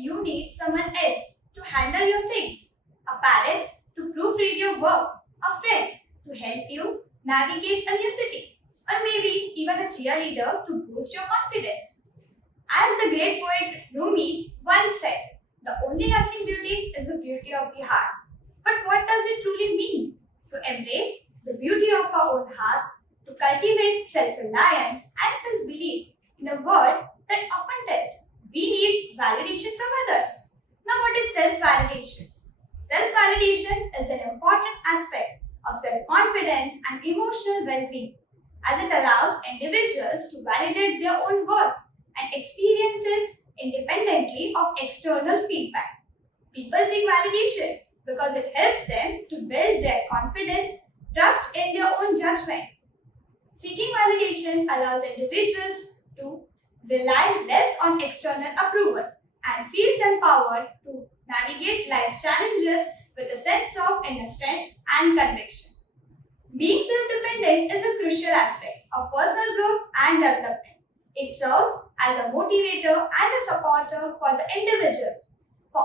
you need someone else to handle your things, a parent to proofread your work, a friend to help you navigate a new city, or maybe even a cheerleader to boost your confidence. As the great poet Rumi once said, the only lasting beauty is the beauty of the heart. But what does it truly mean? To embrace the beauty of our own hearts, to cultivate self reliance and self belief in a world that often tells we need validation from others. Now, what is self validation? Self validation is an important aspect of self confidence and emotional well being, as it allows individuals to validate their own worth and experiences independently of external feedback. People seek validation because it helps them to build their confidence, trust in their own judgment. Seeking validation allows individuals to rely less on external approval and feels empowered to navigate life's challenges with a sense of inner strength and conviction. Being self-dependent is a crucial aspect of personal growth and development. It serves as a motivator and a supporter for the individuals for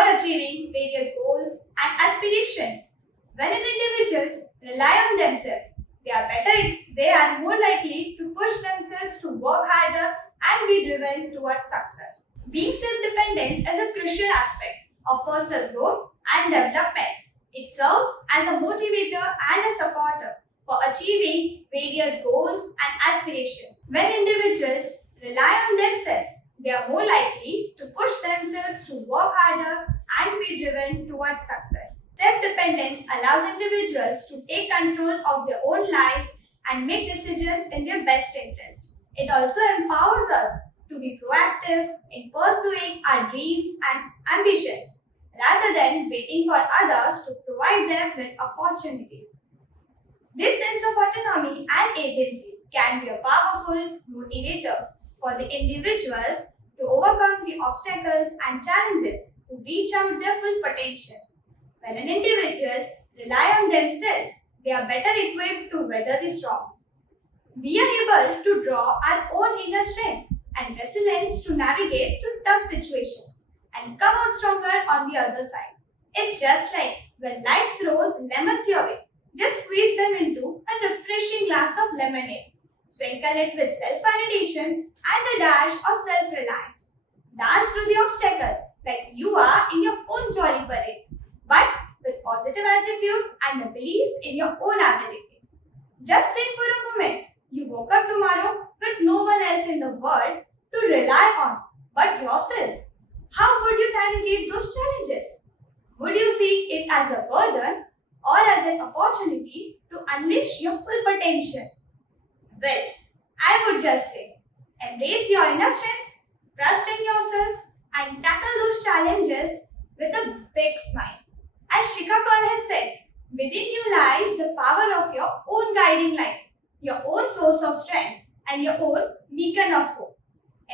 achieving various goals and aspirations. When individuals rely on themselves, they are more likely to push themselves to work harder and be driven towards success. Being self-dependent is a crucial aspect of personal growth and development. It serves as a motivator and a supporter for achieving various goals and aspirations. When individuals rely on themselves, they are more likely to push themselves to work harder and be driven towards success. Self-dependence allows individuals to take control of their own lives and make decisions in their best interest. It also empowers us to be proactive in pursuing our dreams and ambitions rather than waiting for others to provide them with opportunities. This sense of autonomy and agency can be a powerful motivator for the individuals to overcome the obstacles and challenges to reach out their full potential. When an individual rely on themselves, they are better equipped to weather the storms. We are able to draw our own inner strength and resilience to navigate through tough situations and come out stronger on the other side. It's just like when life throws lemons your way. Just squeeze them into a refreshing glass of lemonade. Sprinkle it with self-validation and a dash of self-reliance. Dance through the obstacles like you are in your own jolly parade, but with positive attitude and a belief in your own abilities. Just think for a moment, you woke up tomorrow with no one else in the world to rely on but yourself. How would you navigate those challenges? Would you see it as a burden or as an opportunity to unleash your full potential? Well, I would just say, embrace your inner strength, trust in yourself, and tackle those challenges with a big smile. As Shikha Kaul has said, within you lies the power of your own guiding light, your own source of strength, and your own beacon of hope.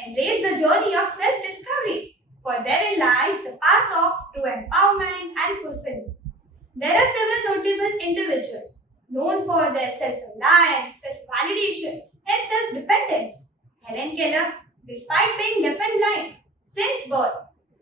Embrace the journey of self-discovery, for therein lies the path of true empowerment and fulfillment. There are several notable individuals known for their self-reliance, self-validation, and self-dependence. Helen Keller, despite being deaf and blind since birth,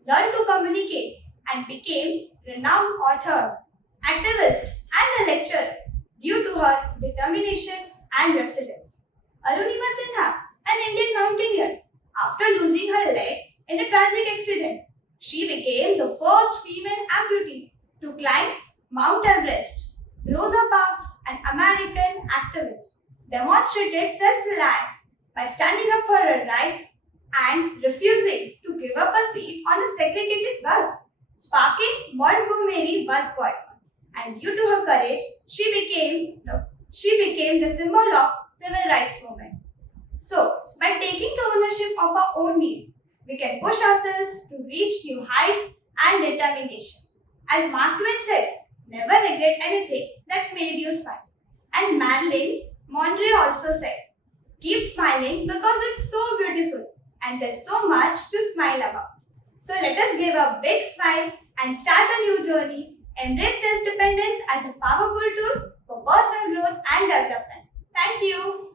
learned to communicate and became renowned author, activist, and a lecturer due to her determination and resilience. Arunima Sinha, an Indian mountaineer, after losing her leg in a tragic accident, she became the first female amputee to climb Mount Everest. Rosa Parks, an American activist, demonstrated self-reliance by standing up for her rights and refusing to give up a seat on a segregated bus, sparking Montgomery bus boycott. And due to her courage, she became the symbol of civil rights movement. So, by taking the ownership of our own needs, we can push ourselves to reach new heights and determination. As Mark Twain said, never regret anything that made you smile. And Madeline Monroe also said, keep smiling because it's so beautiful and there's so much to smile about. So let us give a big smile and start a new journey. Embrace self-dependence as a powerful tool for personal growth and development. Thank you.